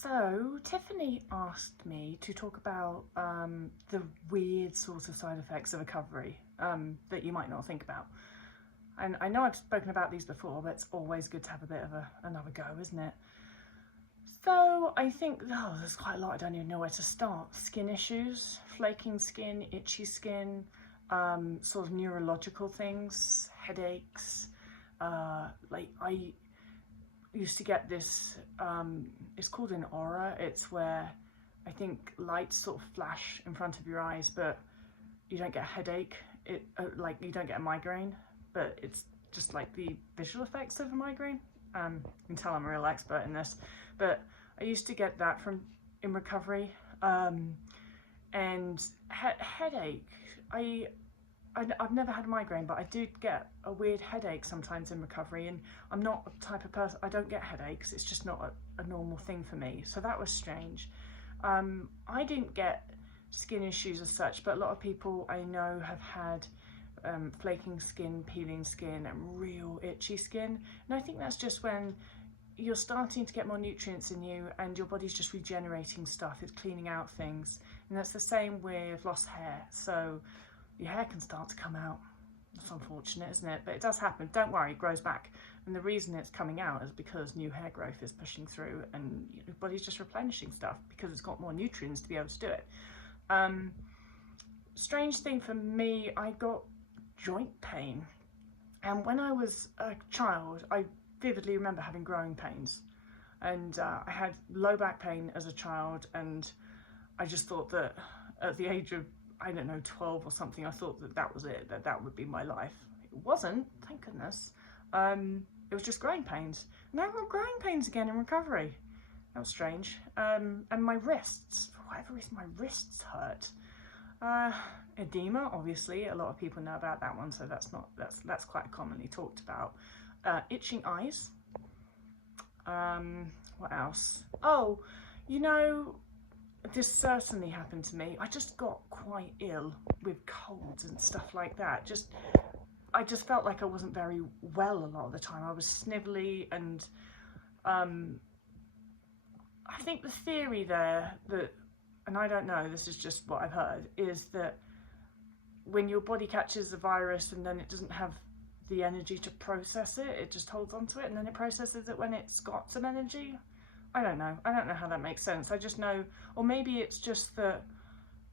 So, Tiffany asked me to talk about the weird sort of side effects of recovery that you might not think about. And I know I've spoken about these before, but it's always good to have a bit of another go, isn't it? So, I think, there's quite a lot. I don't even know where to start. Skin issues, flaking skin, itchy skin, sort of neurological things, headaches. Like I used to get this, it's called an aura. It's where I think lights sort of flash in front of your eyes, but you don't get a headache. Like you don't get a migraine, but it's just like the visual effects of a migraine. You can tell I'm a real expert in this, but I used to get that in recovery, and headache. I've never had a migraine, but I do get a weird headache sometimes in recovery, and I'm not the type of person, I don't get headaches, it's just not a normal thing for me, so that was strange. I didn't get skin issues as such, but a lot of people I know have had flaking skin, peeling skin, and real itchy skin, and I think that's just when you're starting to get more nutrients in you and your body's just regenerating stuff, it's cleaning out things, and that's the same with lost hair. So your hair can start to come out. That's unfortunate, isn't it? But it does happen. Don't worry, it grows back. And the reason it's coming out is because new hair growth is pushing through and your body's just replenishing stuff because it's got more nutrients to be able to do it. Strange thing for me, I got joint pain. And when I was a child, I vividly remember having growing pains. And I had low back pain as a child, and I just thought that at the age of, I don't know, 12 or something, I thought that was it, that would be my life. It wasn't, thank goodness. It was just growing pains. And I got growing pains again in recovery. That was strange. And my wrists, for whatever reason, my wrists hurt. Edema, obviously, a lot of people know about that one, so that's quite commonly talked about. Itching eyes. What else? Oh, you know, this certainly happened to me. I just got quite ill with colds and stuff like that. I just felt like I wasn't very well a lot of the time. I was snivelly, and I think the theory there that, and I don't know, this is just what I've heard, is that when your body catches the virus and then it doesn't have the energy to process it, it just holds on to it and then it processes it when it's got some energy. I don't know how that makes sense. I just know, or maybe it's just that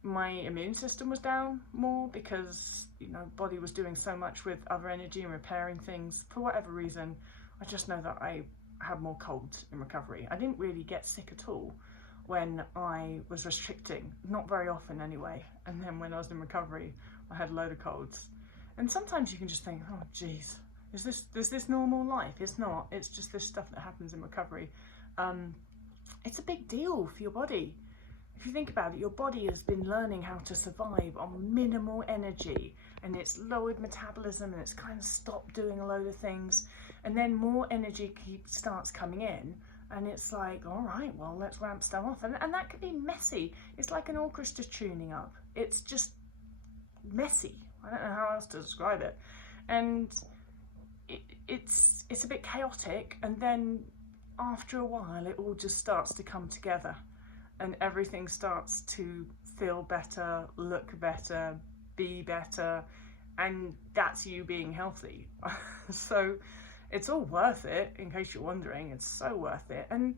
my immune system was down more because, you know, body was doing so much with other energy and repairing things. For whatever reason, I just know that I had more colds in recovery. I didn't really get sick at all when I was restricting, not very often anyway. And then when I was in recovery, I had a load of colds. And sometimes you can just think, oh geez, is this normal life? It's not, it's just this stuff that happens in recovery. It's a big deal for your body. If you think about it, your body has been learning how to survive on minimal energy, and it's lowered metabolism, and it's kind of stopped doing a load of things, and then more energy starts coming in, and it's like, all right, well, let's ramp stuff off, and that can be messy. It's like an orchestra tuning up. It's just messy. I don't know how else to describe it, and it's a bit chaotic, and then after a while it all just starts to come together and everything starts to feel better, look better, be better, and that's you being healthy. So it's all worth it, in case you're wondering. It's so worth it. And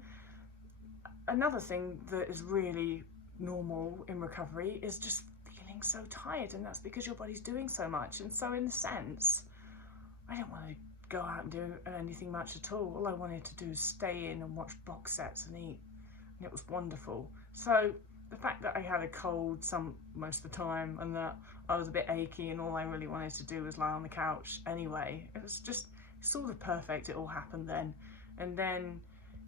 another thing that is really normal in recovery is just feeling so tired, and that's because your body's doing so much. And so in a sense, I don't want to go out and do anything much at all. All I wanted to do is stay in and watch box sets and eat, and it was wonderful. So the fact that I had a cold most of the time, and that I was a bit achy, and all I really wanted to do was lie on the couch anyway, it was just sort of perfect. It all happened then, and then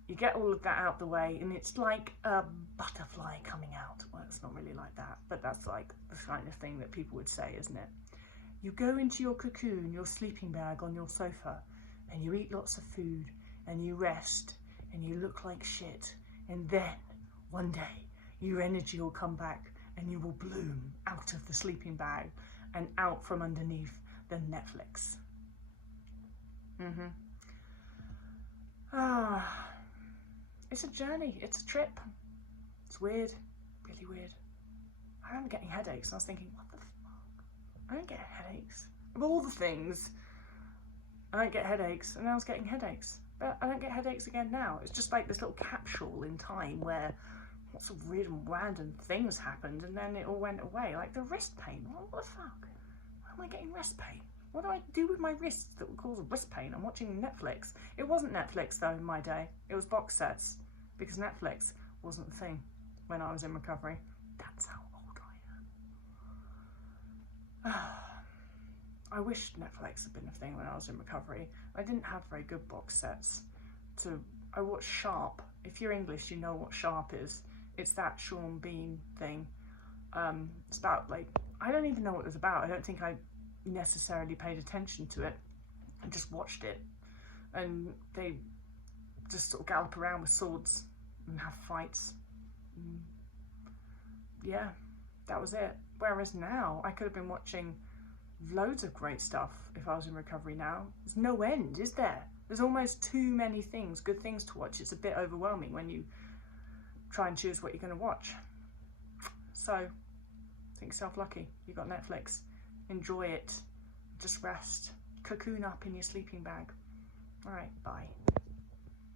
you get all of that out the way, and it's like a butterfly coming out. Well, it's not really like that, but that's like the kind of thing that people would say, isn't it? You go into your cocoon, your sleeping bag on your sofa, and you eat lots of food, and you rest, and you look like shit, and then one day your energy will come back and you will bloom out of the sleeping bag and out from underneath the Netflix. it's a journey, it's a trip. It's weird, really weird. I remember getting headaches and I was thinking, what the fuck? I don't get headaches. Of all the things, I don't get headaches, and I was getting headaches. But I don't get headaches again now. It's just like this little capsule in time where lots of weird and random things happened and then it all went away. Like the wrist pain. What the fuck? Why am I getting wrist pain? What do I do with my wrists that would cause wrist pain? I'm watching Netflix. It wasn't Netflix though in my day. It was box sets, because Netflix wasn't a thing when I was in recovery. That's how old I am. I wish Netflix had been a thing when I was in recovery. I didn't have very good box sets. I watched Sharp. If you're English, you know what Sharp is. It's that Sean Bean thing. It's about, like, I don't even know what it was about. I don't think I necessarily paid attention to it. I just watched it. And they just sort of gallop around with swords and have fights. Yeah, that was it. Whereas now, I could have been watching loads of great stuff if I was in recovery now. There's no end, is there? There's almost too many things, good things to watch. It's a bit overwhelming when you try and choose what you're going to watch. So, think yourself lucky. You got Netflix. Enjoy it. Just rest. Cocoon up in your sleeping bag. Alright, bye.